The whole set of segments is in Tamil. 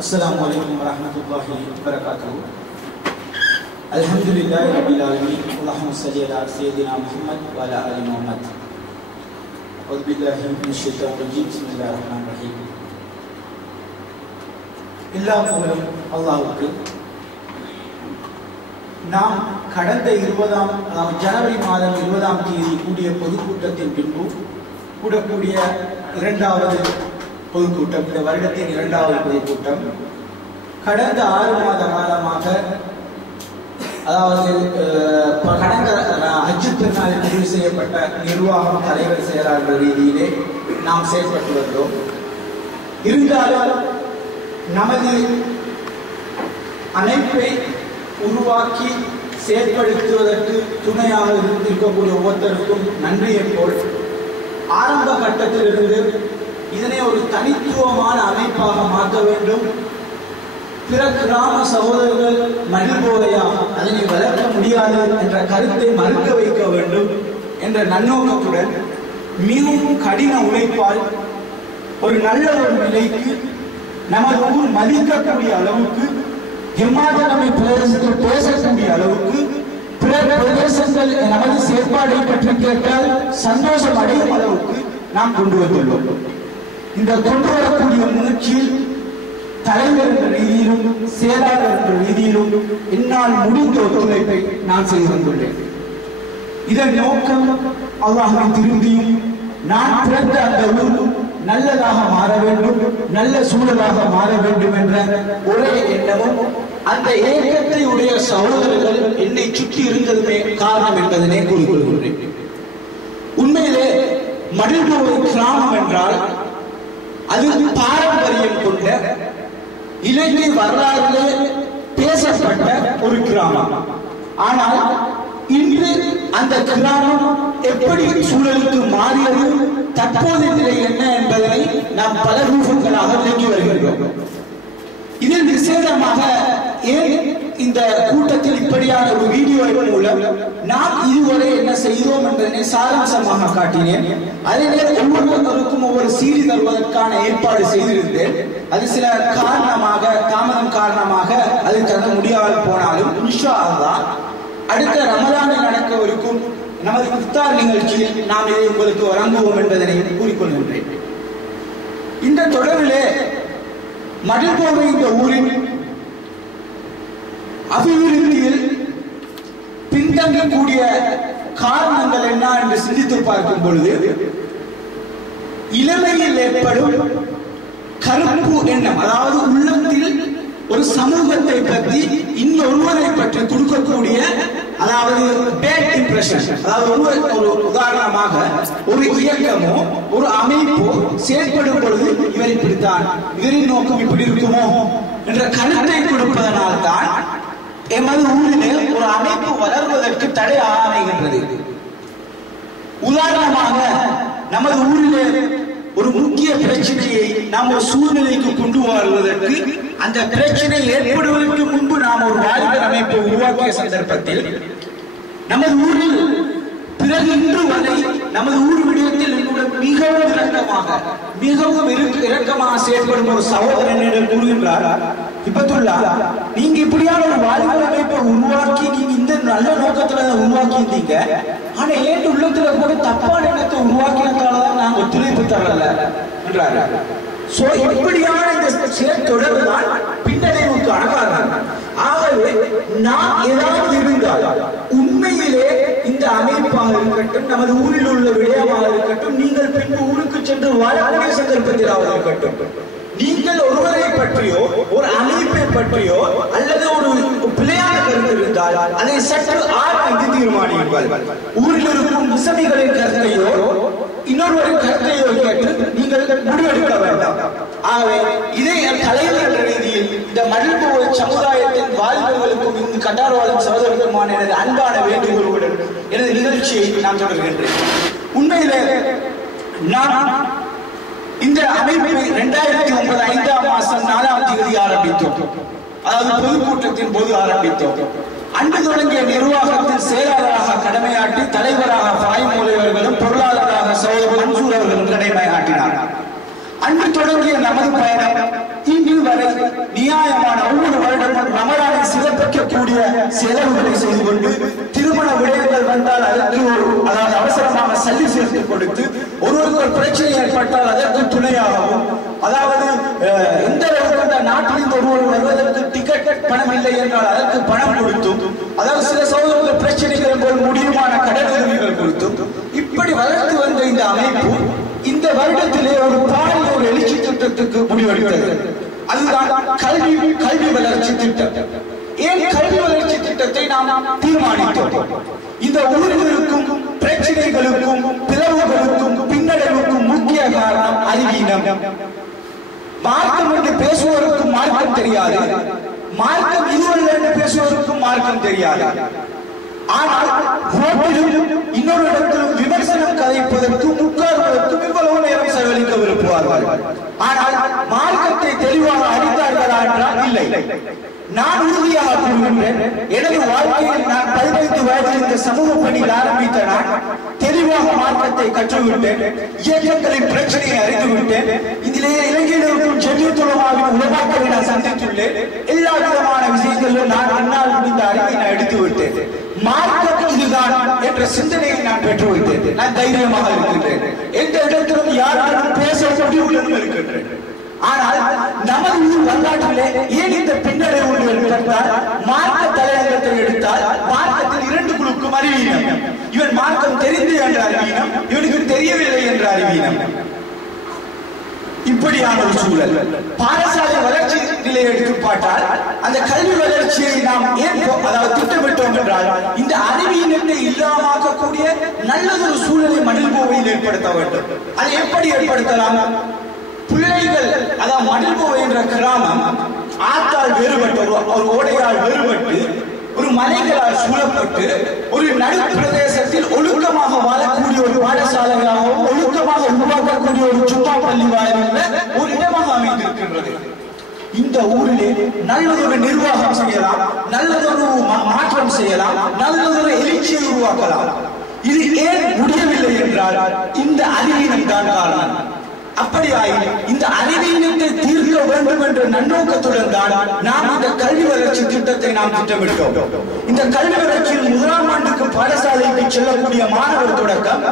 Assalamualaikum warahmatullahi wabarakatuh. Alhamdulillahi rabbil alamin. Allahumma salli ala sayyidina Muhammad wa ala ali Muhammad. A'udzu billahi minasy syaithanir rajim. Bismillahirrahmanirrahim. Illahum Allahu நாம் கடந்த 20 ஜனவரி மாதம் 20ஆம் தேதி கூடிய பொதுக்கூட்டத்தின் பின்பு கூடக்கூடிய இரண்டாவது பொதுக்கூட்டம், இந்த வருடத்தின் இரண்டாவது பொதுக்கூட்டம் கடந்த 6 மாத காலமாக, அதாவது கடந்த ஹஜ் பெருநாளில் முடிவு செய்யப்பட்ட நிர்வாகம், தலைவர், செயலாளர் ரீதியிலே நாம் செயல்பட்டு வருகிறோம். இருந்தாலும் நமது அமைப்பை உருவாக்கி செயல்படுத்துவதற்கு துணையாக இருக்கக்கூடிய ஒவ்வொருத்தருக்கும் நன்றியை போல் ஆரம்ப கட்டத்திலிருந்து இதனை ஒரு தனித்துவமான அமைப்பாக மாற்ற வேண்டும், பிற கிராம சகோதரர்கள் மகிழ்வோரையா அதனை வளர்க்க முடியாது என்ற கருத்தை மறுக்க வைக்க வேண்டும் என்ற நன்னோக்கத்துடன் மிகவும் கடின உழைப்பால் ஒரு நல்ல ஒரு நிலைக்கு நமது ஊர் மதிக்கக்கூடிய அளவுக்கு, ஹிமாச்சலமை பிரதேசத்தில் பேசக்கூடிய அளவுக்கு, பிற பிரதேசங்கள் நமது செயற்பாடை பற்றி கேட்டால் சந்தோஷம் அடையும் அளவுக்கு நாம் கொண்டு வந்துள்ளோம். இந்த கொண்டு வரக்கூடிய முயற்சியில் தலைவர் என்ற ரீதியிலும் செயலாளர் என்ற ரீதியிலும் என்னால் முடிந்த ஒத்துழைப்பை நான் செய்து வந்துள்ளேன். இதன் நோக்கம் அல்லாஹ்வை திரும்பியும் நான் பிறந்த அந்த ஊர் நல்லதாக மாற வேண்டும், நல்ல சூழலாக மாற வேண்டும் என்ற ஒரே எண்ணமும் அந்த ஏகத்தை உடைய சகோதரர்கள் என்னை சுற்றி இருந்ததுமே காரணம் என்பதனை கூறிக்கொள்கின்றேன். உண்மையிலே மடில்போர் கிராமம் என்றால் அது பாரம்பரியம் கொண்ட இலங்கை வரலாறு பேசப்பட்ட ஒரு கிராமம். ஆனால் இன்று அந்த கிராமம் எப்படி சூழலுக்கு மாறியது, தற்போதைய நிலை என்ன என்பதனை நாம் பல ரூபங்களாக விளக்கி வருகின்றோம். இதில் விசேஷமாக ஏன் இந்த கூட்டத்தில் இப்படியான ஒரு வீடியோவின் மூலம் நாம் இதுவரை என்ன செய்தோம் என்பதனை சாராம்சமாக காட்டினேன். அதே ஒவ்வொருவருக்கும் ஒவ்வொரு சீரி தருவதற்கான ஏற்பாடு செய்திருந்தேன். அது சில தாமதம் காரணமாக அது தர முடியாமல் போனாலும் இன்ஷா அல்லாஹ் அடுத்த ரமலானில் நடக்கவிருக்கும் நமது இஃப்தார் நிகழ்ச்சியில் நாம் இதை உங்களுக்கு வழங்குவோம் என்பதனை கூறிக்கொள்கின்றேன். இந்த தொடரிலே மடில்போர் இந்த ஊரின் அபிவிருத்தியில் பின்தங்கக்கூடிய காரணங்கள் என்ன என்று சிந்தித்து பார்க்கும் பொழுது, இளமையில் ஏற்படும் கருப்பு எண்ணம், அதாவது உள்ளத்தில் ஒரு சமூகத்தை பற்றி இன்னொருவரை பற்றி கொடுக்கக்கூடிய, அதாவது பேட் இம்ப்ரெஷன், அதாவது ஒரு உதாரணமாக ஒரு இயக்கமோ ஒரு அமைப்போ செயல்படும் பொழுது இவர் இப்படித்தான், இவரின் நோக்கம் இப்படி இருக்குமோ என்ற கருத்தை கொடுப்பதனால் தான் எமது ஊரிலே ஒரு அமைப்பு வளர்வதற்கு தடை அமைகின்றது. உதாரணமாக நமது ஊரிலே ஒரு முக்கிய பிரச்சனையை நாம் ஒரு சூழ்நிலைக்கு கொண்டு வருவதற்கு, அந்த பிரச்சனை ஏற்படுவதற்கு முன்பு நாம் ஒரு வாலிபர் அமைப்பை உருவாக்கிய சந்தர்ப்பத்தில் நமது ஊரில் பிறகு இன்று வரை நமது ஊர் விடயத்தில் மிகவும் இரக்கமாக செயல்படும் ஒரு சகோதரன் என்று கூறுகின்றார், இப்பத்துள்ளா நீங்க இப்படியான ஒரு வாலிபர் அமைப்பை உருவாக்கி நீங்க இந்த நல்ல நோக்கத்துல உருவாக்கியிருந்தீங்க, ஆனா ஏன் உள்ளத்துல கூட தப்பான எண்ணத்தை உருவாக்கினதாலதான் நாங்க ஒத்துழைப்பு தரல என்றாரு. சோ இப்படியான இந்த தொடர்புதான் பின்னடைவுக்கான காரணம். ஆகவே நான் ஏதாவது இருந்தால் உண்மையிலே இந்த அமைப்பாக இருக்கட்டும், நமது ஊரில் உள்ள விடயமாக இருக்கட்டும், நீங்கள் பின்பு ஊருக்கு சென்று வாழக்கூடிய சந்தர்ப்பத்திலாக இருக்கட்டும், நீங்கள் ஒருவரை பற்றியோ ஒரு அமைப்பை பற்றியோ அல்லது ஒரு பிழையான கருத்து இருந்தால் அதை சற்று ஆராய்ந்து தீர்மானியுங்கள். ஊரில் இருக்கும் விசமிகளின் கருத்தையோ இன்னொருவரின் கருத்தையோ கேட்டு நீங்கள் முடிவெடுக்க வேண்டாம். ஆகவே இதை தலைவர் என்ற ரீதியில் இந்த மடில்போர் சமுதாயத்தின் வாலிபர்களுக்கும் இந்த கட்டார்வாழும் சகோதரர்களுமான எனது அன்பான வேண்டுகோளுடன் எனது நிகழ்ச்சியை நான் தொடர்கின்றேன். உண்மையிலே நான் இந்த அமைப்பை 2009 5ஆம் மாதம் 4ஆம் தேதி ஆரம்பித்தோம். அதாவது பொதுக்கூட்டத்தின் போது ஆரம்பித்தோம். அன்று தொடங்கிய நிர்வாகத்தில் செயலாளராக கடமையாற்றி தலைவராக பாய்மூலை அவர்களும் பொருளாளராக சகோதரர் மன்சூர் அவர்களும் கடமையாற்றினார். அன்று தொடங்கிய நமது பயணம் இன்று வரை நியாயமான ஒவ்வொரு வருடமும் ரமலானை சிறப்பிக்கக்கூடிய செலவுகளை செய்து கொண்டு திருமண விடயங்கள் வந்தால் அதற்கு அதாவது அவசரமாக சல்லி சேர்த்து கொடுத்து ஒருவருக்கு ஒரு பிரச்சனை ஏற்பட்டால் அதற்கு துணையாகவும் அதாவது எந்த அளவுக்கு நாட்டிலிருந்து ஒருவர் வருவதற்கு டிக்கெட் பணம் இல்லை என்றால் அதற்கு பணம் கொடுத்தும் அதாவது சில சகோதரர்கள் பிரச்சனைகள் போல் முடியுமான கடன் உதவிகள் கொடுத்தும் இப்படி வளர்த்து வந்த இந்த அமைப்பு இந்த வருடத்திலே ஒரு பாரிய ஒரு எழுச்சி திட்டத்துக்கு முடிவெடுத்தது. அதுதான் கல்வி வளர்ச்சி திட்டம். ஏன் கல்வி வளர்ச்சி திட்டத்தை நாம் தீர்மானித்தோம்? இந்த ஊர்களுக்கும் பிரச்சனைகளுக்கும் பிளவுகளுக்கும் பின்னடைவுக்கும் முக்கிய காரணம் அறிவீனம். மார்க்கம் என்று பேசுவோருக்கும் மார்க்கம் தெரியாது, மார்க்கம் இதுவல்ல என்று பேசுவோருக்கும் மார்க்கம் தெரியாது. ஆனால் ரோட்டிலும் இன்னொரு இடத்திலும் விமர்சனம் கதைப்பதற்கும் உட்கார்வதற்கும் இவ்வளவு நேரம் செலவழிக்க விரும்புவார்கள். ஆனால் மார்க்கத்தை தெளிவாக அறிந்தார்களா என்றால் இல்லை. நான் உறுதியாக கூறுகின்றேன், எனது வாழ்க்கையில் நான் 15 வயதில் இந்த சமூக பணியில் ஆரம்பித்த நான் தெளிவாக மார்க்கத்தை கற்றுவிட்டேன், இயக்கங்களின் பிரச்சனையை அறிந்துவிட்டேன். இதிலேயே இலங்கையில் இருக்கும் ஜெமியத்துலமாவின் உலமாக்களை நான் சந்தித்துள்ளேன். எல்லா விதமான விஷயங்களிலும் நான் என்னால் முடிந்த அறிவை நான் எடுத்துவிட்டேன். மார்க்கம் இதுதான் என்ற சிந்தனையை நான் பெற்றுவிட்டேன். நான் தைரியமாக இருக்கின்றேன். எந்த இடத்திலும் யாருடன் பேச முடிவுடன் இருக்கின்றேன். ஆனால் நமது ஊர் வரலாற்றிலே ஏன் இந்த பின்னடைவு ஏற்பட்டால் மார்க்க தலையங்கத்தை எடுத்தால் மார்க்கத்தில் 2 குழுக்கும் அறிவீனம். இவன் மார்க்கம் தெரிந்து என்ற அறிவீனம், இவனுக்கு தெரியவில்லை என்ற அறிவீனம். இப்படியான ஒரு சூழல். பாடசாலை வளர்ச்சி நிலையை எடுத்து பார்த்தால் அந்த கல்வி வளர்ச்சியை நாம் ஏன் அதாவது திட்டமிட்டோம் என்றால் இந்த அறிவீனத்தை இல்லாமக்கக்கூடிய நல்லதொரு சூழலை மணில்கோவையில் ஏற்படுத்த வேண்டும். அதை எப்படி ஏற்படுத்தலாம்? பிள்ளைகள் அதாவது மணில்கோவை என்ற கிராமம் ஆற்றால் வேறுபட்டு ஒரு ஓடையால் வேறுபட்டு ஒரு மலைகளால் சூழப்பட்டு ஒரு நடு பிரதேசத்தில் ஒழுக்கமாக வாழக்கூடிய ஒரு பாடசாலையாகவும் ஒழுக்கமாக உருவாக்கக்கூடிய ஒரு சும்மா பள்ளி வாயிலுள்ள ஒரு இடமாக அமைந்திருக்கின்றது. இந்த ஊரிலே நல்லதொரு நிர்வாகம் செய்யலாம், நல்லதொரு மாற்றம் செய்யலாம், நல்லதொரு எழுச்சியை உருவாக்கலாம். இது ஏன் முடியவில்லை என்றால் இந்த அறிவீனம் தான் காரணம். அப்படியாய் இந்த அறிவீனத்தை தீர்க்க வேண்டும் என்ற நன்னோக்கத்துடன் தான் நாம் இந்த கல்வி வளர்ச்சி திட்டத்தை நாம் திட்டமிட்டோம். இந்த கல்வி வளர்ச்சியில் 1ஆம் ஆண்டுக்கு பாடசாலைக்கு செல்லக்கூடிய மாணவர் தொடக்கம்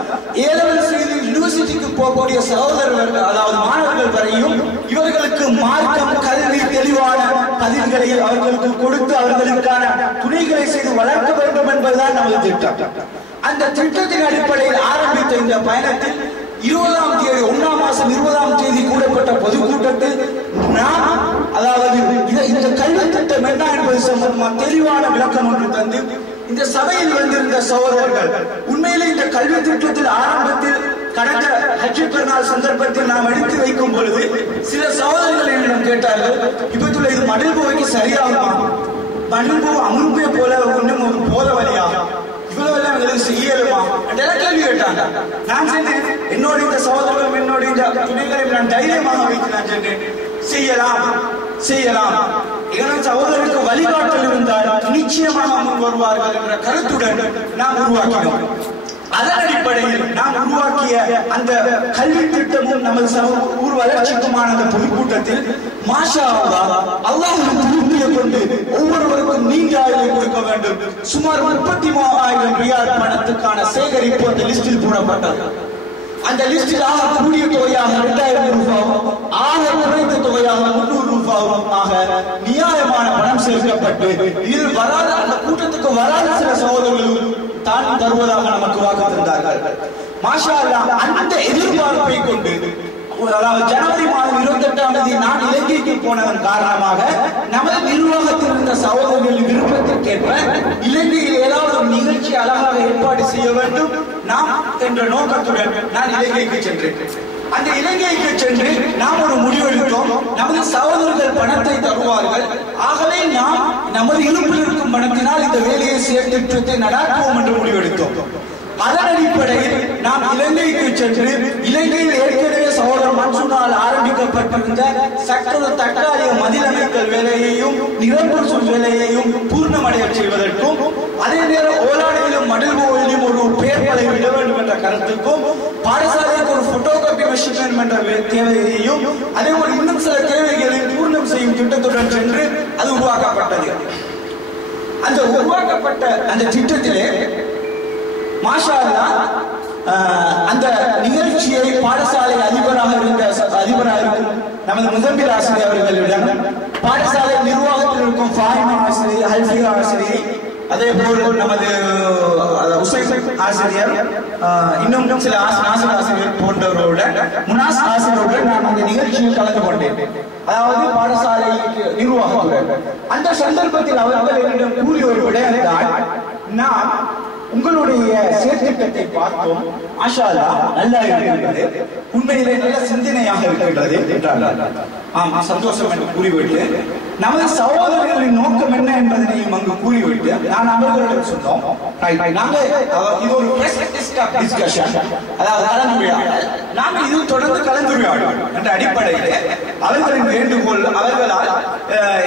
ஏலவல் செய்து யூனிவர்சிட்டிக்கு போகக்கூடிய சகோதரர்கள் அதாவது மாணவர்கள் வரையும் இவர்களுக்கு மார்க்கம் கல்வி தெளிவான பதில்களை அவர்களுக்கு கொடுத்து அவர்களுக்கான துணைகளை செய்து வளர்க்க வேண்டும் என்பதுதான் நமது திட்டம். அந்த திட்டத்தின் அடிப்படையில் ஆரம்பித்த இந்த பயணத்தில் 20ஆம் தேதி 1ஆம் மாதம் 20ஆம் தேதி கூடப்பட்ட பொதுக்கூட்டத்தில் நாம் அதாவது இந்த கல்வி திட்டம் என்ன என்பது சம்பந்தமாக தெளிவான விளக்கம் ஒன்று தந்து இந்த சபையில் வந்திருந்த சகோதரர்கள் உண்மையிலே இந்த கல்வி திட்டத்தில் ஆரம்பத்தில் கடந்த ஹஜ் பெருநாள் சந்தர்ப்பத்தில் நாம் எடுத்து வைக்கும் பொழுது சில சகோதரர்கள் என்னிடம் கேட்டார்கள், இப்பத்துல இது மணில்கோவைக்கு சரியாகுமா? மணில்கோவை அமுன்பே போல ஒன்றும் ஒரு போத வழியா இவ்வளவு எங்களுக்கு செய்யலுமா என்றெல்லாம் கேள்வி கேட்டாங்க. நான் சென்றேன், என்னோட இந்த சகோதரர்களும் என்னோட இந்த துணைகளையும் நான் தைரியமாக வைத்து நான் சென்றேன், செய்யலாம் செய்யலாம். எங்கள் சகோதரருக்கு வழிகாட்டல் இருந்தால் நிச்சயமாக முன் வருவார்கள் என்ற கருத்துடன் நாம் உருவாக்கினோம். அதன் அடிப்படையில் நாம் உருவாக்கிய அந்த கல்வி திட்டமும் நமது ஊர் வளர்ச்சிக்குமான அந்த பொதுக்கூட்டத்தில் மாஷா அல்லாஹ்வின் திருப்தியை கொண்டு ஒவ்வொருவருக்கும் நீண்ட ஆயுளை கொடுக்க வேண்டும். சுமார் 33,000 ரியால் பணத்துக்கான சேகரிப்பு அந்த லிஸ்டில் போடப்பட்டது. அந்த லிஸ்டில் ஆக கூடிய தொகையாக 2000 ரூபாயும் ஆக குறைந்த தொகையாக 300 ரூபாயும் ஆக நியாயமான பணம் சேர்க்கப்பட்டு இதில் வராத அந்த கூட்டத்துக்கு வராத சில சகோதரர்களும் தான் தருவதாக நமக்கு வாக்கு தந்தார்கள். மாஷா அல்லாஹ் அந்த எதிர்பார்ப்பை கொண்டு அதாவது ஜனவரி மாதம் 28ஆம் தேதி நான் இலங்கைக்கு போனதன் காரணமாக நமது நிர்வாகத்தில் இருந்த சகோதரர்களின் விருப்பத்திற்கேற்ப இலங்கையில் ஏதாவது ஒரு நிகழ்ச்சி அழகாக ஏற்பாடு செய்ய வேண்டும் நாம் என்ற நோக்கத்துடன் நான் இலங்கைக்கு சென்றேன். அந்த இலங்கைக்கு சென்று நாம் ஒரு முடிவெடுத்தோம், நமது சகோதரர்கள் பணத்தை தருவார்கள், ஆகவே நாம் நமது இருப்பில் இருக்கும் பணத்தினால் இந்த வேலையை சேர்த்து நடாக்குவோம் என்று முடிவெடுத்தோம். அதன் அடிப்படையில் நாம் இலங்கைக்கு சென்று இலங்கையில் ஏற்கனவே சகோதரர் மன்சூனால் ஆரம்பிக்கப்பட்டிருந்த சட்ட தற்காலிக மதிலமைத்தல் வேலையையும் நிரம்புசூல் வேலையையும் பூர்ணமடைய செய்வதற்கும் அதே நேரம் ஓலானையிலும் மடில்கோவிலும் ஒரு பெயர்களை விட வேண்டும் என்ற கருத்துக்கும் பாடசாலைக்கு ஒரு போட்டோகாப்பி மெஷின் என்ற தேவையையும் அதே போல் இன்னும் சில தேவைகளை பூர்ணம் செய்யும் திட்டத்துடன் சென்று அது உருவாக்கப்பட்டது. அந்த உருவாக்கப்பட்ட அந்த திட்டத்திலே மாஷா அல்லாஹ் அந்த நிகழ்ச்சியை பாடசாலை அதிபராக இருக்கும் நமது முதன்பில் ஆசிரியர் அவர்களிடம் பாடசாலை நிர்வாகத்தில் இருக்கும் ஃபாயிமா ஆசிரியர், ஹல்ஃபியா ஆசிரியர், அதே போல் நமது உசைன் ஆசிரியர், இன்னும் சில நாசர் ஆசிரியர் போன்றவர்களுடன் முனாஸ் ஆசிரியருடன் நான் அந்த நிகழ்ச்சியில் கலந்து கொண்டேன். அதாவது பாடசாலை நிர்வாகத்துடன். அந்த சந்தர்ப்பத்தில் அவர்கள் என்னிடம் கூறிய ஒரு விடயம் தான், நான் உங்களுடைய செயற்திட்டத்தை பார்த்தோம், மாஷா அல்லாஹ் நல்லா இருக்கிறது, உண்மையிலே நல்ல சிந்தனையாக இருக்கிறது என்றார்கள். ஆமா, சந்தோஷம் என்று கூறிவிட்டு நமது சகோதரர்களின் நோக்கம் என்ன என்பதனையும் அங்கு கூறிவிட்டு நான் அவர்களிடம் சொன்னோம், நாங்கள் இது ஒரு டிஸ்கஷன், அதாவது கலந்துரையாடல், நாங்கள் இது தொடர்ந்து கலந்துரையாடல் என்ற அடிப்படையில் அவர்களின் வேண்டுகோள் அவர்களால்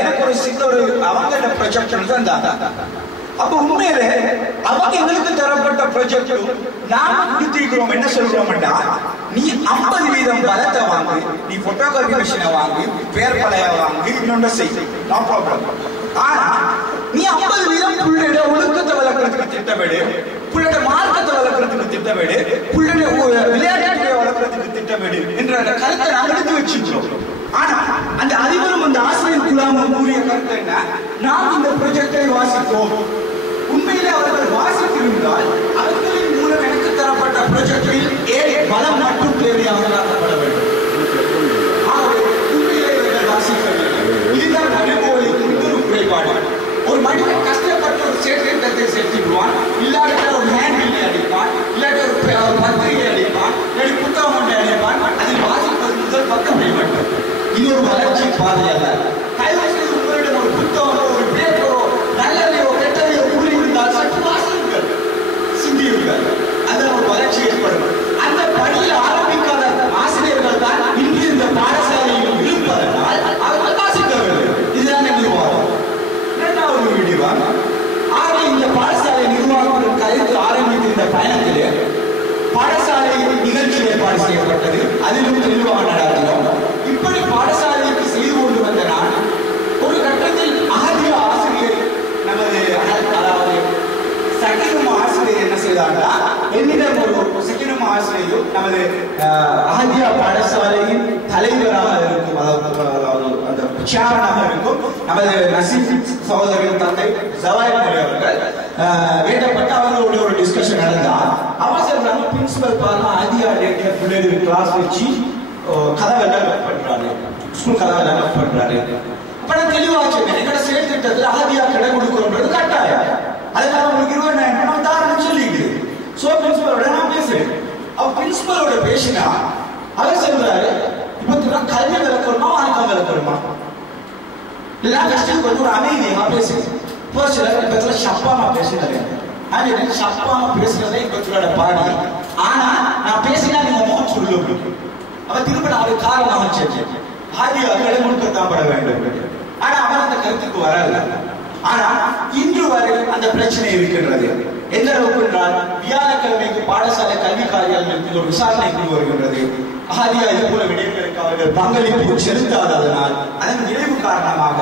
எனக்கு ஒரு சின்ன ஒரு அவங்களோட ப்ரொஜெக்ட் தந்தாங்க. அப்ப உண்மையிலே அவங்க எங்களுக்கு தரப்பட்ட ப்ராஜெக்டும் நாம கொடுத்திருக்கிறோம். என்ன சொல்றோம்னா, நீ 50% பலத்தை வாங்கு, நீ போட்டோகிராஃபி மிஷினை வாங்கு, பேர் பலைய வாங்கு, இன்னொன்று செய், நோ ப்ராப்ளம். ஆனா நீ 50% புள்ளட ஒழுக்கத்தை வளர்க்கறதுக்கு திட்டமிடு, புள்ளட மார்க்கத்தை வளர்க்கறதுக்கு திட்டமிடு, புள்ளட விளையாட்டுகளை வளர்க்கறதுக்கு திட்டமிடு என்ற அந்த கருத்தை நாம் எடுத்து வச்சிருக்கிறோம். ஆனா அந்த அதிபரும் அந்த ஆசிரியர் குழாமும் கூறிய கருத்து என்ன, நாம் இந்த ப்ராஜெக்டை வாசித்தோம், உண்மையிலே அவர்கள் வாசித்திருந்தால் அவர்களின் மூலம் எனக்கு தரப்பட்ட ப்ராஜெக்டில் பலம் மட்டும் தேவையாகப்பட வேண்டும். உண்மையிலே இவர்கள் வாசிக்கவில்லை. இதுதான் அனுபவத்தின் இன்னொரு குறைபாடு. ஒரு மனிதன் கஷ்டப்பட்டு ஒரு செயற்திட்டத்தை சேர்த்திடுவான், இல்லாட்ட ஒரு ஹேண்டில் அடிப்பான், இல்லாட்ட ஒரு பத்திரிகை அடிப்பான், இல்லாட்டி புத்தகம் ஒன்றை அடிப்பான், அதில் வாசிப்பது முதல் பக்கம் வேண்டும். இது ஒரு வளர்ச்சி பாதை அல்ல. தயவு செய்து உங்களிடம் ஒரு புத்தகமோ ஒரு பேப்பரோ நல்லதையோ கெட்டதையோ கூறி இருந்தால் சற்று வாசியுங்கள், சிந்தியுங்கள், அதில் ஒரு வளர்ச்சி ஏற்படும். அந்த பணியில் ஆரம்பிக்காத ஆசிரியர்கள் தான் இன்று இந்த பாடசாலையில் இருப்பதனால் அவர்கள் வாசிக்க வேண்டும். இதுதான் நிர்வாகம். இரண்டாவது வீடியோ, ஆக இந்த பாடசாலை நிர்வாகம் கருத்து ஆரம்பித்த இந்த பயணத்திலே பாடசாலை நிகழ்ச்சி ஏற்பாடு செய்யப்பட்டது. அதிலும் தெளிவாக நடத்தினோம். இப்படி பாடசாலைக்கு செய்து கொண்டு வந்த நான் ஒரு கட்டத்தில் அகதிய ஆசிரியர் நமது அதாவது சகினும் ஆசிரியர் என்ன செய்தார்னா, என்னிடம் ஒரு சகினும் ஆசிரியர் நமது அகதியா பாடசாலையின் தலைவராக இருக்கும், அதாவது அந்த சேர்மனாக இருக்கும் நமது நசீப் சகோதரின் தந்தை ஜவாய் அவர்கள் வேண்டப்பட்ட அவர்களோட ஒரு டிஸ்கஷன் நடந்தால் அவசரம் பிரின்சிபல் பாருங்க அகதியா டேட்ல பிள்ளைகள் கிளாஸ் வச்சு கதவெல்லாம் நோட் பண்றாரு, ஸ்கூல் கதவெல்லாம் நோட் பண்றாரு. அப்ப நான் தெளிவாச்சு, எங்கட செயல் திட்டத்தில் அகதியா கடை கொடுக்கிறோம்ன்றது கட்டாயம். அதுக்காக உங்களுக்கு 20,000 நம்ம தாரன்னு சொல்லிட்டு சோ பிரின்சிபலோட நான் பேசுறேன். அவ பிரின்சிபலோட பேசினா அவர் சொல்றாரு, இப்ப கல்வி விளக்கணுமா மார்க்கம் விளக்கணுமா, இல்ல கஷ்டம் கொஞ்சம் ஒரு அமைதியா பேசுறேன். இப்போ சிலர் இப்பத்துல சப்பாமா பேசுறாரு, நான் சப்பாமா பேசுறதே இப்பத்தோட பாடி, ஆனா நான் பேசினா நீங்க முகம் சொல்லுங்க. அவன் திரும்ப அவருக்கு காரணமாக செஞ்சேன், ஆகிய கடை முழுக்கத்தான் பட வேண்டும். ஆனா அவன் அந்த கருத்துக்கு வரல. ஆனா இன்று வரை அந்த பிரச்சனை இருக்கின்றது. எந்த அளவுக்கு என்றால், வியாழக்கிழமைக்கு பாடசாலை கல்வி காரியாலயத்தில் ஒரு விசாரணை குழு வருகின்றது. ஆகிய இது போல விடயங்களுக்கு அவர்கள் பங்களிப்பு செலுத்தாததனால் அதன் விளைவு காரணமாக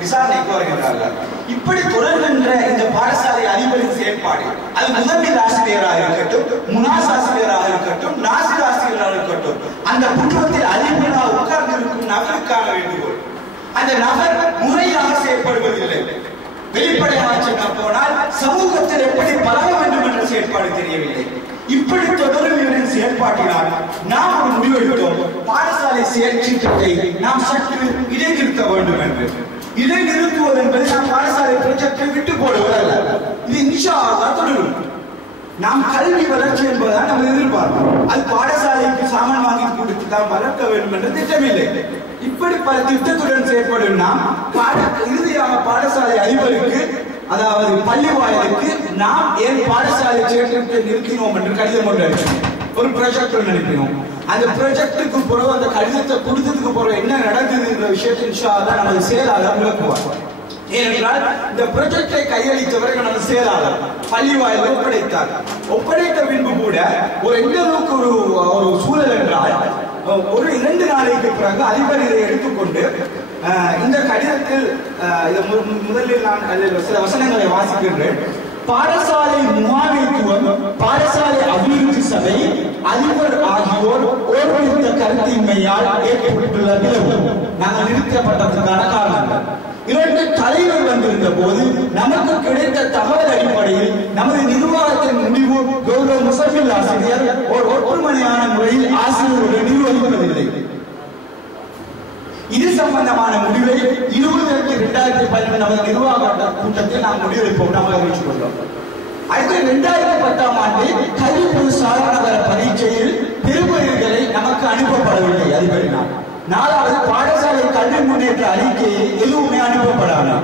விசாரணைக்கு வருகின்றார்கள். இப்படி தொடர்கின்ற இந்த பாடசாலை அதிபரின் செயற்பாடு, அது முதன்மை ஆசிரியராக இருக்கட்டும், முனாஸ் ஆசிரியராக இருக்கட்டும், நாசிர் ஆசிரியராக இருக்கட்டும், அந்த குடும்பத்தில் அதிபராக உட்கார்ந்திருக்கும் நபருக்கான வேண்டுகோள். அந்த நபர் முறையாக செயற்படுவதில்லை. வெளிப்படையாக சொன்ன போனால் சமூகத்தில் எப்படி பழக வேண்டும் என்ற செயற்பாடு தெரியவில்லை. இப்படி தொடரும் இவரின் செயற்பாட்டினால் நாம் ஒரு முடிவெடுத்தோம், பாடசாலை செயற்திட்டத்தை நாம் சற்று இடைநிறுத்த வேண்டும் என்று. இடைநிறுத்துவது என்பது நாம் பாடசாலை ப்ராஜெக்டை விட்டு போடுவதல்ல, இது இன்ஷா அல்லாஹ் தொடரும். நாம் கல்வி வளர்ச்சி என்பதுதான் நம்ம எதிர்பார்ப்போம். அது பாடசாலைக்கு சாமான் வாங்கி கொடுத்து தான் வளர்க்க வேண்டும் என்ற திட்டமில்லை. இப்படி பல திட்டத்துடன் செயற்படும் நாம் இறுதியாக பாடசாலை அதிபருக்கு, அதாவது பள்ளி வாயிலுக்கு நாம் ஏன் பாடசாலை செயற்திட்டத்தை நிறுத்தினோம் என்று கடிதம் கொண்டு அனுப்பினோம். ஒரு ப்ராஜெக்ட் அனுப்பினோம். அந்த ப்ராஜெக்டுக்கு பிறகு அந்த கடிதத்தை கொடுத்ததுக்கு பிறகு என்ன நடந்தது என்ற விஷயத்தை இன்ஷா அல்லாஹ் நமது செயலாளர் விளக்குவார். ஏனென்றால் இந்த ப்ராஜெக்டை கையளித்தவரை நமது செயலாளர் பள்ளி வாயில் ஒப்படைத்தார். ஒப்படைத்த பின்பு கூட ஒரு எந்த அளவுக்கு ஒரு சூழல் என்றால், ஒரு 2 நாளைக்கு பிறகு அதிபர் இதை எடுத்துக்கொண்டு இந்த கடிதத்தில் முதலில் நான் சில வசனங்களை வாசிக்கின்றேன். பாடசாலை முகாமைத்துவம், பாடசாலை அபிவிருத்தி சபை அதிபர் ஆகியோர் ஓர்வெடுத்த கருத்தின்மையால் ஏற்பட்டுள்ள விளைவு நாங்கள் நிறுத்தப்பட்டதற்கான காரணங்கள். 2 தலைவர் வந்திருந்த போது நமக்கு கிடைத்த தகவல் அடிப்படையில் நமது நிர்வாகத்தின் முடிவு கௌரவ முசஃபில் ஆசிரியர் ஒரு ஒற்றுமனையான முறையில் ஆசிரியருடன் நிர்வகிப்பதில்லை. இது சம்பந்தமான முடிவை 20/8/2012 நமது நிர்வாக கூட்டத்தில் நாம் முடிவெடுப்போம் நாம் அறிவித்துக் கொண்டோம். அடுத்து 2010ஆம் ஆண்டு கல்வி பொது சாதாரண பரீட்சையில் பெறுபேறுகளை நமக்கு அனுப்பப்படவில்லை அதிபரினால். 4வது பாடசாலை கல்வி முன்னேற்ற அறிக்கையை எதுவுமே அனுப்பப்படாது.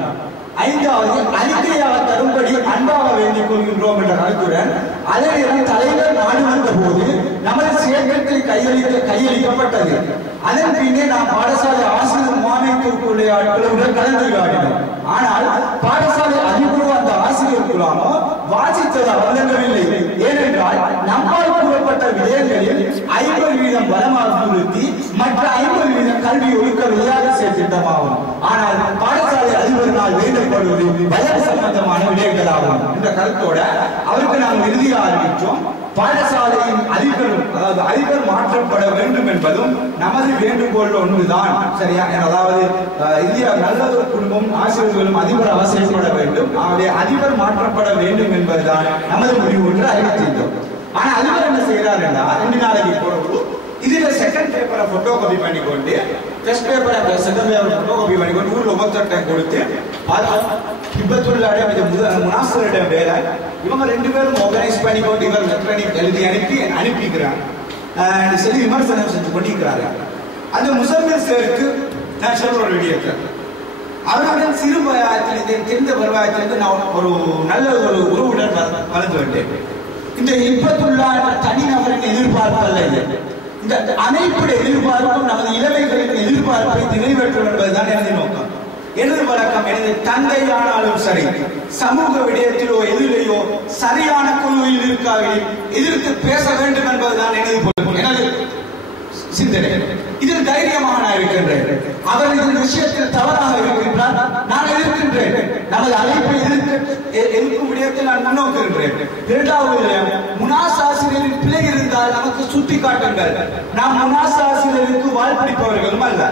5வது அறிக்கையாக தரும்படி அன்பாக வேண்டிக் கொள்கின்றோம் என்ற கருத்துடன் அதனை தலைவர் நாடு வந்த போது நமது சேர்க்கத்தில் கையளிக்கப்பட்டது. அதன் பின்னே நாம் பாடசாலை ஆசிரியர் முகாமைத்துவ ஆட்களுடன் கலந்துரையாடினோம். ஆனால் பாடசாலை அதிபரும் அந்த ஆசிரியர் குழாமோ வாசித்தது வழங்கவில்லை. ஏனென்றால் நம்மால் கூறப்பட்ட விடயங்களில் 50% பலமாக நிறுத்தி மற்ற 50% கல்வி ஒழுக்க விளையாட்டு செயற்திட்டமாகும். ஆனால் பாடசாலை அதிபரினால் வேண்டப்படுவது பயம் சம்பந்தமான விடயங்களாகும் என்ற கருத்தோட அவருக்கு நாம் இறுதியாக அறிவித்தோம். பாடசாலையின் அதிபரும் அதாவது அதிபர் மாற்றப்பட வேண்டும் என்பதும் நமது வேண்டுகோள் ஒன்றுதான். சரியா? அதாவது இந்தியா நல்ல ஒரு குடும்பம் ஆசிரியர்களும் அதிபராக செயல்பட வேண்டும். அவருடைய அதிபர் மாற்றப்பட வேண்டும் என்பதுதான் நமது முடிவு என்று அறிவித்திருந்தோம். ஆனா அதிபர் என்ன செய்யறாரு என்றால் 2 நாளைக்கு போறப்போ இதுல செகண்ட் பேப்பரை போட்டோ காப்பி பண்ணி கொண்டு ஃபர்ஸ்ட் பேப்பரை செகண்ட் பேப்பரை போட்டோ காப்பி பண்ணி கொண்டு ஊர்ல ஒவ்வொருத்தர்ட்ட கொடுத்து முனாசரிடம் வேலை இவங்க 2 பேரும் ஆர்கனைஸ் பண்ணி கொண்டு இவர் லெட்டர் எழுதி அனுப்பிக்கிறாங்க. சரி விமர்சனம் செஞ்சு கொண்டிருக்கிறாங்க. அந்த முசஃபில் சேருக்கு நான் சொல்ற ஒரு வீடியோ அவருடன் சிறு வயதிலிருந்து தெரிந்த வருவாயத்திலிருந்து நான் ஒரு நல்ல ஒரு உறவுடன் வளர்ந்து வந்தேன். இந்த இப்பத்துள்ள தனிநபரின் எதிர்பார்ப்பு அல்ல இது. இந்த அமைப்புடைய எதிர்பார்ப்பும் நமது இளமைகளின் எதிர்பார்ப்பை நிறைவேற்றும் என்பதுதான் எனது நோக்கம். எனது வழக்கம் எனது தந்தையானாலும் சரி சமூக விடயத்திலோ எதிரையோ சரியான குழுவில் இருக்காவிடில் எதிர்த்து பேச வேண்டும் என்பதுதான் எனது சிந்தனை. இதில் தைரியமாக நான் இருக்கின்றேன். அவர் இந்த விஷயத்தில் தவறாக இருக்கின்றார், நான் எதிர்க்கின்றேன். நமது அழைப்பை எதிர்க்கும் விடயத்தில் நான் முன்னோக்குகின்றேன். 2வது முனாஸ் ஆசிரியரின் பிழை இருந்தால் நமக்கு சுட்டி காட்டுங்கள். நாம் முனாஸ் ஆசிரியருக்கு வாழ்பிடிப்பவர்களும் அல்ல.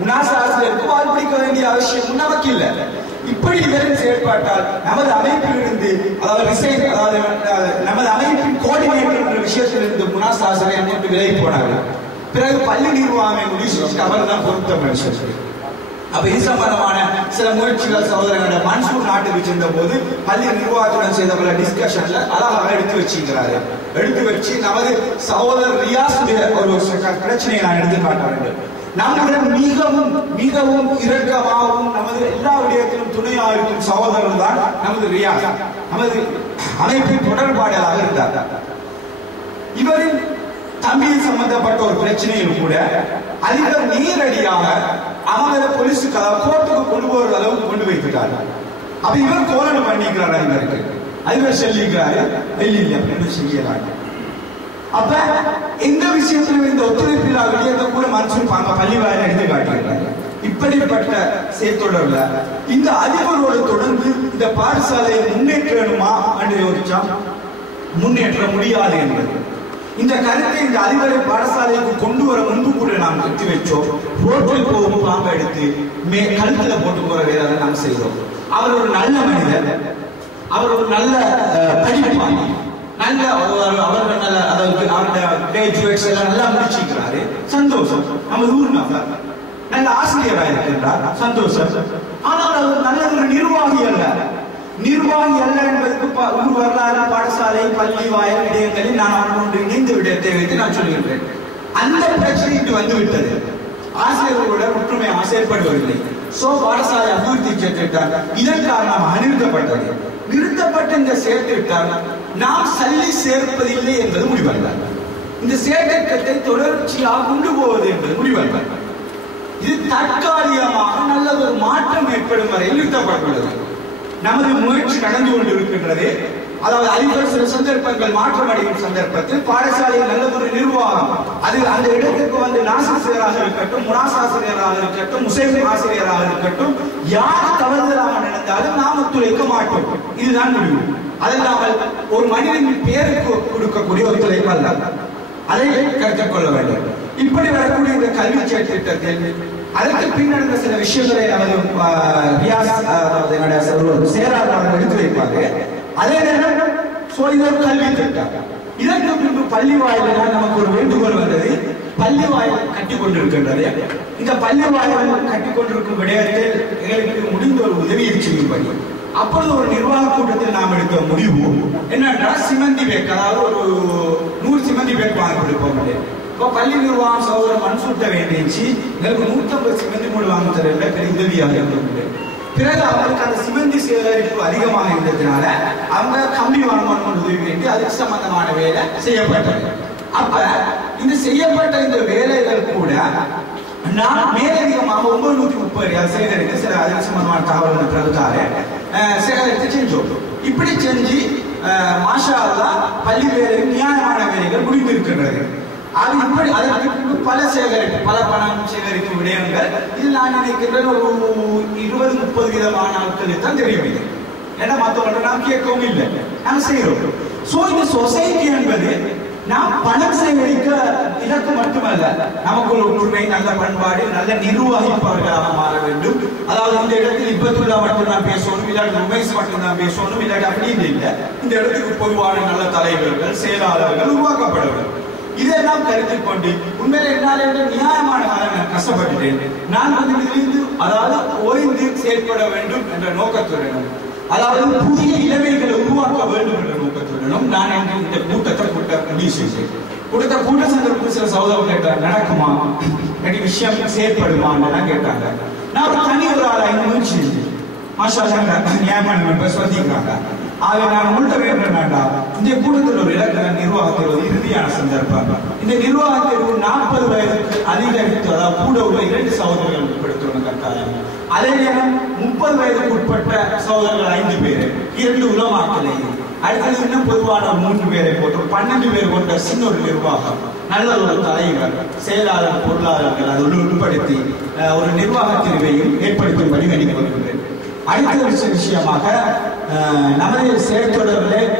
முனாஸ் ஆசிரியருக்கு வாழ்பிடிக்க வேண்டிய அவசியம் நமக்கு இல்லை. இப்படி இவரின் செயல்பாட்டால் நமது அமைப்பில் இருந்து அதாவது நமது அமைப்பின் கோஆர்டினேட்டர் என்ற விஷயத்திலிருந்து முனாஸ் ஆசிரியர் மட்டும் விலகி போனார்கள். பிறகு பள்ளி நிர்வாகமே முடிச்சு அவர் தான் பொருத்த மனுஷன். அப்ப இது சம்பந்தமான சில முயற்சிகள் சகோதரர்கள் மன்சூர் நாட்டுக்கு சென்ற போது பள்ளி நிர்வாகத்துடன் செய்த பல டிஸ்கஷன்ல அழகாக எடுத்து வச்சு நமது சகோதரர் ரியாஸுடைய ஒரு பிரச்சனையை நான் எடுத்து காட்ட வேண்டும். நம்முடன் மிகவும் மிகவும் இரக்கமாகவும் நமது எல்லா விடயத்திலும் துணையாக இருக்கும் சகோதரர் தான் நமது ரியாஸ். நமது அமைப்பின் தொடர்பாளராக இருந்தார். இவரின் தம்பியில் சம்பந்தப்பட்ட ஒரு பிரச்சனையில் கூட அதிபர் நேரடியாக அவங்களை போலீஸுக்கு கோர்ட்டுக்கு கொண்டு போற அளவுக்கு கொண்டு வைத்துட்டார். அப்ப இவர் கோலனை பண்ணிக்கிறார். அதிபர் சொல்லிக்கிறாரு அப்படின்னு செய்யறாங்க. அப்ப எந்த விஷயத்திலும் இந்த ஒத்துழைப்பில் விடயத்தை கூட மன்சூர் பள்ளி வாயில எடுத்து காட்டுகிறாங்க. இப்படிப்பட்ட செயற்தொடர்ல இந்த அதிபரோடு தொடர்ந்து இந்த பாடசாலையை முன்னேற்றணுமா என்று யோசிச்சா முன்னேற்ற முடியாது என்பது இந்த கருத்தை இந்த அதிபரை பாடசாலைக்கு கொண்டு வர முன்பு கூட நாம் கட்டி வச்சோம். ரோட்டில் போகும் பாம்பை எடுத்து கழுத்துல போட்டு போற வேலை நாம் செய்தோம். அவர் ஒரு நல்ல மனிதர், அவர் ஒரு நல்ல படிப்பாளி, நல்ல அவர்கள் நல்ல அவருடைய கிராஜுவேட்ஸ் எல்லாம் நல்லா முடிச்சிருக்கிறாரு, சந்தோஷம். நம்ம ஊர் நபர் நல்ல ஆசிரியராக இருக்கின்றார், சந்தோஷம். ஆனால் அவர் நல்ல ஒரு நிர்வாகி அல்ல. நிர்வாகி அல்ல என்பதற்கு ஊர் வரலாறு பாடசாலை பள்ளி வாயில் விடயங்களில் நான் அவனோடு இணைந்த விடயத்தை வைத்து நான் சொல்கின்றேன். அந்த பிரச்சனை இன்று வந்துவிட்டது. ஆசிரியர்களோட ஒற்றுமையாக செயல்படுவதில்லை. பாடசாலை அபிவிருத்தி செயற்திட்டம் இதன் காரணமாக நிறுத்தப்பட்ட இந்த செயற்திட்டம் நாம் சல்லி சேர்ப்பதில்லை என்பது முடிவல்ல. இந்த செயற்திட்டத்தை தொடர்ச்சியாக கொண்டு போவது என்பது முடிவல்ல. இது தற்காலிகமாக நல்ல ஒரு மாற்றம் ஏற்படும் வரை நிறுத்தப்பட்டுள்ளது. நமது முயற்சி நடந்து கொண்டிருக்கின்றது. அதாவது அதிபர் சில சந்தர்ப்பங்கள் மாற்றமடையும் சந்தர்ப்பத்தில் பாடசாலையில் நல்லதொரு நிர்வாகம் அது அந்த இடத்துக்கு வந்து நாசாசிரியராக இருக்கட்டும், முனாசாசிரியராக இருக்கட்டும், முசைம் ஆசிரியராக இருக்கட்டும், யார் தவறுதலாக நடந்தாலும் நாம் ஒத்துழைக்க மாட்டோம். இதுதான் முடிவு. அதல்லாமல் ஒரு மனிதனின் பெயருக்கு கொடுக்கக்கூடிய ஒத்துழைப்பு அல்ல. அதை கருத்தில் கொள்ள வேண்டும். இப்படி வரக்கூடிய இந்த கல்வி திட்டத்தில் அதற்கு பின்னடைந்த சில விஷயங்களை நமது சேரார் எடுத்து வைப்பாங்க. அதே நேரம் இது கல்வி திட்டம். இதற்கு பின்பு பள்ளி வாயிலாக நமக்கு ஒரு வேண்டுகோள் வந்தது. பள்ளி வாயில் கட்டி கொண்டிருக்கின்றது. இந்த பள்ளி வாயில் கட்டி கொண்டிருக்கும் விடயத்தில் எங்களுக்கு முடிந்த ஒரு உதவியை செய்யும்படி அப்பொழுது ஒரு நிர்வாக கூட்டத்தில் நாம் எடுத்த முடிவு என்னென்றால் சிமெந்தி பேக், அதாவது ஒரு 100 சிமெந்தி பேக் வாங்கி கொடுப்போம். இப்போ பள்ளி நிர்வாகம் சகோதரர் மன்சூட்ட வேண்டிச்சு எங்களுக்கு 150 சிமெந்தி மூடு வாங்கி தர பெரிய உதவியாக இருந்தது. பிறகு அவங்களுக்கு அந்த சிமெந்தி சேகரிப்பு அதிகமாக இருந்ததுனால அவங்க கம்பி வாங்கணும் உதவி வேண்டி அதுக்கு சம்பந்தமான வேலை செய்யப்பட்டது. அப்ப இந்த செய்யப்பட்ட இந்த வேலைகள் கூட நான் மேலதிகமாக 930 சேகரித்து சில அதுக்கு சம்பந்தமான தகவல்கள் பிரபுத்தாரு சேகரித்து செஞ்சோம். இப்படி செஞ்சு மாஷா அல்லாஹ் பள்ளி வேலைகள் நியாயமான வேலைகள் முடிந்திருக்கின்றது. அது இப்படி அதற்கு பல சேகரிப்பு, பல பணம் சேகரிப்பு விடயங்கள் இது நான் நினைக்கின்ற ஒரு 20-30 விதமான ஆட்களுக்கு தான் தெரியும். இது ஏன்னா மற்றவங்க நாம் கேட்கவும் இல்லை, நாங்கள் செய்கிறோம். ஸோ இந்த சொசைட்டி என்பது நாம் பணம் சேகரிக்க இதற்கு மட்டுமல்ல, நமக்கு ஒரு ஒற்றுமை, நல்ல பண்பாடு, நல்ல நிர்வாகிப்பவர்களாக மாற வேண்டும். அதாவது இந்த இடத்தில் இப்பத்துள்ளா மட்டும் நான் பேசணும், இல்லாட்டி உமேஷ் மட்டும் நான் பேசணும், இல்லாட்டி அப்படின்னு இல்லை. இந்த இடத்துக்கு பொதுவான நல்ல தலைவர்கள், செயலாளர்கள் உருவாக்கப்பட வேண்டும். இதெல்லாம் கருத்தில் கொண்டு உண்மையில என்னால நியாயமான காலம் கஷ்டப்பட்டுட்டேன். நான் வந்து இதிலிருந்து அதாவது ஓய்ந்து செயற்பட வேண்டும் என்ற நோக்கத்துடனும், அதாவது புதிய இளமைகளை உருவாக்க வேண்டும் என்ற நோக்கத்துடனும் நான் இந்த கூட்டத்தை முடிவு செய்தேன். கொடுத்த கூட்ட சந்தர்ப்பத்தில் சில சகோதரர்கள் கேட்டாங்க, நடக்குமா விஷயம் செயற்படுமான்னு கேட்டாங்க. நான் ஒரு தனி ஒரு ஆளா முயற்சி செஞ்சேன். மாஷா நியாயமான சொல்லிக்கிறாங்க. ஆக நான் உங்கள்கிட்ட வேண்டாம், இந்த கூட்டத்தில் ஒரு இலக்கு நிர்வாகத்தில் ஒரு இறுதியான சந்தர்ப்பம். இந்த நிர்வாகத்தில் ஒரு 40 வயதுக்கு அதிகரித்து அதாவது கூட உள்ள 2 சகோதரர்கள் உட்படுத்தணும் கட்டாயம். அதே நேரம் 30 வயதுக்கு உட்பட்ட சகோதரர்கள் 5 பேர், 2 உலமாக்களை, அடுத்தது இன்னும் பொதுவான 3 பேரை போட்டு 12 பேர் கொண்ட சின்ன ஒரு நிர்வாகம், நல்ல ஒரு தலைவர், செயலாளர், பொருளாளர்கள் அதை உட்படுத்தி ஒரு நிர்வாக பிரிவையும் ஏற்படுத்தும்படி வேண்டிக் கொள்கின்றேன். அடுத்த விஷயமாக நமது செயற்தொடரில்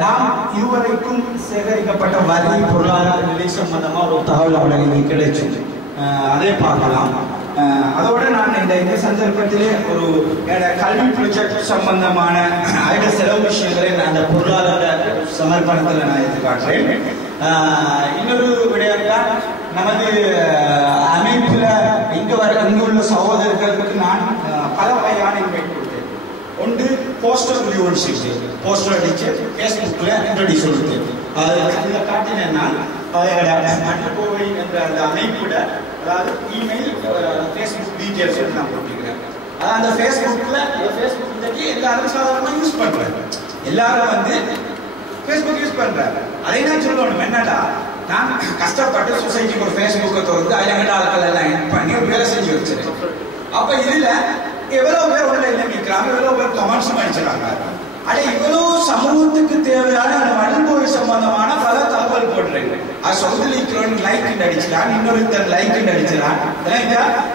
நாம் இதுவரைக்கும் சேகரிக்கப்பட்ட வரி பொருளாதார நிலை சம்பந்தமா ஒரு தகவல் அவர்களுக்கு கிடைச்சது, அதை பார்க்கலாம். அதோட நான் இந்த சந்தர்ப்பத்திலே ஒரு கல்வி ப்ரொஜெக்ட் சம்பந்தமான அதிக செலவு விஷயங்களை நான் அந்த பொருளாதார சமர்ப்பணத்தில் நான் எடுத்து காட்டுறேன். இன்னொரு விடயம் தான் நமது அமைப்புல இங்குள்ள சகோதரர்களுக்கு நான் பல வகையான இன்வைட் கொடுத்தேன். ஒன்று போஸ்டர் போஸ்டர் அடிச்சு ஃபேஸ்புக்ல இன்ட்ரோடியூஸ் கொடுத்தேன். அதில் காட்டினேன்னா மட்டக்கோவை என்ற அந்த அமைப்புட அதாவது இமெயில் ஃபேஸ்புக் டீட்டெயில்ஸ் நான் போட்டிருக்கிறேன். அந்த ஃபேஸ்புக்ல ஃபேஸ்புக் இன்னைக்கு எல்லாரும் சாதாரணமாக யூஸ் பண்றாங்க, எல்லாரும் வந்து ஃபேஸ்புக் யூஸ் பண்றாங்க. அதை நான் சொல்லணும் என்னடா, நான் கஷ்டப்பட்டு சொசைட்டிக்கு ஒரு ஃபேஸ்புக்கை திறந்து அதில் ஆட்கள் எல்லாம் எட் பண்ணி ஒரு வேலை செஞ்சு வச்சிருக்கேன். அப்ப இதுல எவ்வளவு பேர் உள்ள நிற்கிறாங்க, எவ்வளவு பேர் கமெண்ட்ஸ் அடிச்சிருக்காங்க. அட இவ்வளவு சமூகத்துக்கு தேவையான மடல்கோவை சம்பந்தமான பல தகவல் போடுறேன். அது சொந்தலிக்கிறோம் லைக் அடிச்சிடான், இன்னொருத்தர் லைக் அடிச்சிடான்.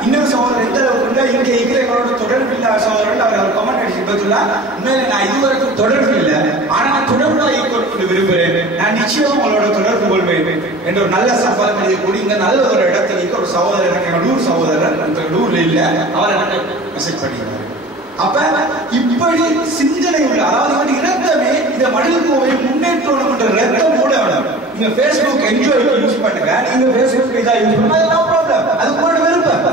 இன்னொரு சகோதரர் எந்த அளவுக்கு இங்க எங்களோட தொடர்பு இல்லாத சகோதரர்கள் அவர் கமெண்ட் அடிச்சு பத்தில உண்மையில நான் இதுவரைக்கும் தொடர்பு இல்லை, ஆனா நான் தொடர்புல ஈக்குவல் விரும்புகிறேன். நான் நிச்சயம் உங்களோட தொடர்பு கொள்வேன் என்ற ஒரு நல்ல சம்பளம் எழுதி கூடி இங்க நல்ல ஒரு இடத்துல ஒரு சகோதரர் எனக்கு நூறு சகோதரர் நூறுல இல்ல அவர் எனக்கு மெசேஜ் பண்ணிக்கிறார். அப்ப இப்படி சிந்தனை உள்ள அதாவது இரத்தமே இந்த மடல்கோவை முன்னேற்றணும் என்ற ரத்தம் கூட நீங்க ஃபேஸ்புக் என்ஜாய் யூஸ் பண்ணுங்க, நீங்க ஃபேஸ்புக் இதா யூஸ் பண்ணுங்க, நோ ப்ராப்ளம், அது உங்களோட விருப்பம்.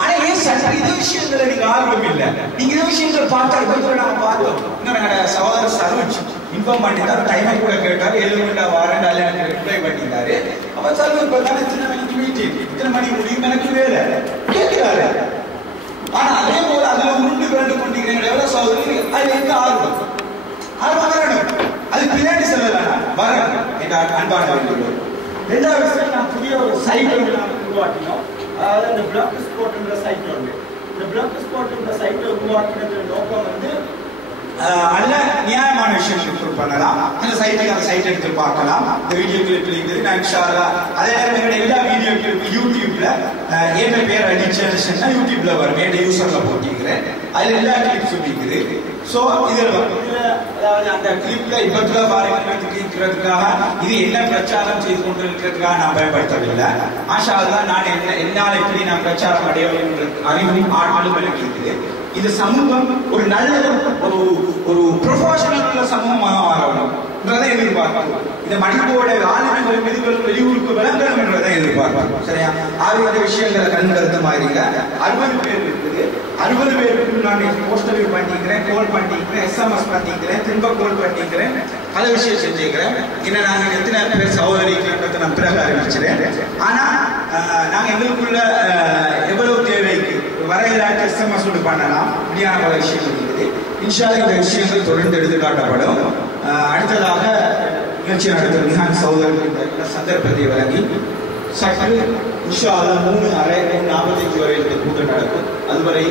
ஆனா ஏன் சட்ட இதே விஷயங்களை நீங்க ஆர்வம் இல்லை, நீங்க இதே விஷயங்கள் பார்த்தா இப்ப நாம பார்த்தோம். இன்னும் சகோதரர் சர்வீஸ் இன்ஃபார்ம் பண்ணிட்டாரு, டைமை கூட கேட்டாரு, 7 மணி வாரண்ட் அல்ல எனக்கு ரிப்ளை பண்ணிட்டாரு. அப்ப சர்வீஸ் இப்ப தானே இத்தனை மணிக்கு மீட்டிங், இத்தனை மணிக்கு முடியும் எனக்கு வேலை கேட்கிறாரு. ஆனா அதே போல அதுல உருண்டு விரண்டு கொண்டிருக்கிறீங்க எவ்வளவு சகோதரி, அது எங்க ஆர்வம் வரணும், அது பின்னாடி செல்லல வரணும் என்ற அன்பான வேண்டுகோள். 2வது விஷயம், நான் புதிய ஒரு சைட் உருவாக்கினோம். அதாவது இந்த பிளாக் ஸ்பாட்ன்ற சைட் உண்டு. இந்த பிளாக் ஸ்பாட்ன்ற சைட்டை உருவாக்கினது நோக்கம் வந்து நல்ல நியாயமான விஷயங்கள் பண்ணலாம். அந்த சைட் எடுத்து பார்க்கலாம். இந்த வீடியோ கிளிப் இருக்குது. நான் அதே நேரம் எல்லா வீடியோ கிளிப் யூடியூப்ல என்ன பேர் அடிச்சுன்னா யூடியூப்ல வரும். என்ன யூசர்ல போட்டிருக்கிறேன். அதுல எல்லா கிளிப்ஸ் இருக்குது. ஸோ இதில் அதாவது அந்த கிளிப்ல இப்பத்துல பாருங்கிறதுக்காக இது என்ன பிரச்சாரம் செய்து கொண்டு இருக்கிறதுக்காக நான் பயன்படுத்தவில்லை. ஆஷாதான் நான் என்னால் எப்படி நான் பிரச்சாரம் அடைய அறிவும் ஆட்களும் எனக்கு இருக்குது. இது சமூகம் ஒரு நல்ல ஒரு ப்ரொஃபஷனல் சமூகமாக மாறணும் என்றதை எதிர்பார்க்கிறோம். இந்த மனிதோட ஆளுமைகள் மெதுகள் வெளியூருக்கு விளங்கணும் என்றதை எதிர்பார்க்கிறோம். சரியா? ஆறு விஷயங்களை கருத்தமா இருங்க. 60 பேர் இருக்குது. 60 பேருக்கு நான் போஸ்டர் பண்ணிக்கிறேன், கோல் பண்ணிக்கிறேன், SMS பண்ணிக்கிறேன், திரும்ப கோல் பண்ணிக்கிறேன், பல விஷயம் செஞ்சுக்கிறேன். இன்னும் நாங்கள் எத்தனை பேர் சகோதரிக்கிறத நான் பிறகு அறிவிச்சிறேன். ஆனா நாங்கள் எங்களுக்குள்ள எவ்வளவு தேவைக்கு வரையிலாட்டு SMS பண்ணலாம். இப்படியான பல விஷயங்கள் இருக்குது. இன்ஷா இந்த விஷயங்கள் தொடர்ந்து எடுத்து காட்டப்படும். அடுத்ததாக நிகழ்ச்சி நடத்த நிஹான் சகோதரர்கள் சந்தர்ப்பத்தை வழங்கி சற்று இன்ஷா 3:45 வரை இந்த கூட்டம் நடக்கும். அதுவரை